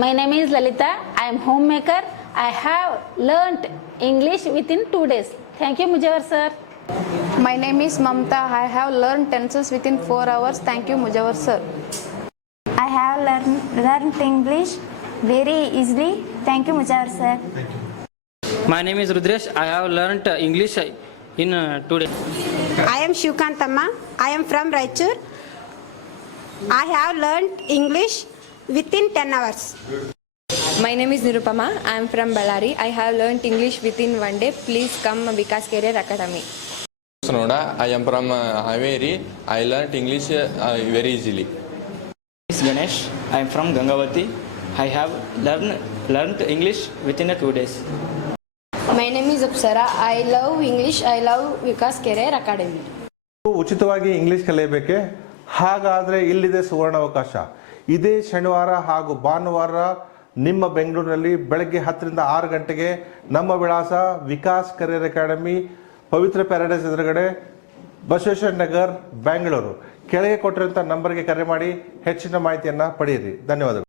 My name is Lalita. I am homemaker. I have learnt English within 2 days. Thank you, Mujawar sir. My name is Mamta. I have learned tenses within 4 hours. Thank you, Mujawar sir. I have learned English very easily. Thank you, Mujawar sir. My name is Rudresh. I have learnt English in 2 days. I am Shivkantamma. I am from Raichur. I have learned English within 10 hours. My name is Nirupama. I am from Ballari. I have learnt English within 1 day. Please come Vikas Career Academy. Sonoda, I am from Haveri. I learnt English very easily. This is Ganesh. I am from Gangavati. I have learnt English within 2 days. My name is Apsara. I love English. I love Vikas Career Academy. ಉಚಿತವಾಗಿ English ಕಲಿಯಬೇಕೆ? ಹಾಗಾದರೆ ಇಲ್ಲಿದೆ ಸುವರ್ಣಾವಕಾಶ. ಇದೇ ಶನಿವಾರ ಹಾಗೂ ಭಾನುವಾರ ನಿಮ್ಮ ಬೆಂಗಳೂರಿನಲ್ಲಿ ಬೆಳಗ್ಗೆ 10 ರಿಂದ 6 ಗಂಟೆಗೆ ನಮ್ಮ ವಿಳಾಸ ವಿಕಾಸ್ ಕರಿಯರ್ ಅಕಾಡೆಮಿ, ಪವಿತ್ರ ಪ್ಯಾರಡೈಸ್ ಎದುರುಗಡೆ, ಬಸವೇಶ್ವರ ನಗರ್, ಬೆಂಗಳೂರು. ಕೆಳಗೆ ಕೊಟ್ಟಿರುವಂಥ ನಂಬರ್ಗೆ ಕರೆ ಮಾಡಿ ಹೆಚ್ಚಿನ ಮಾಹಿತಿಯನ್ನು ಪಡೆಯಿರಿ. ಧನ್ಯವಾದಗಳು.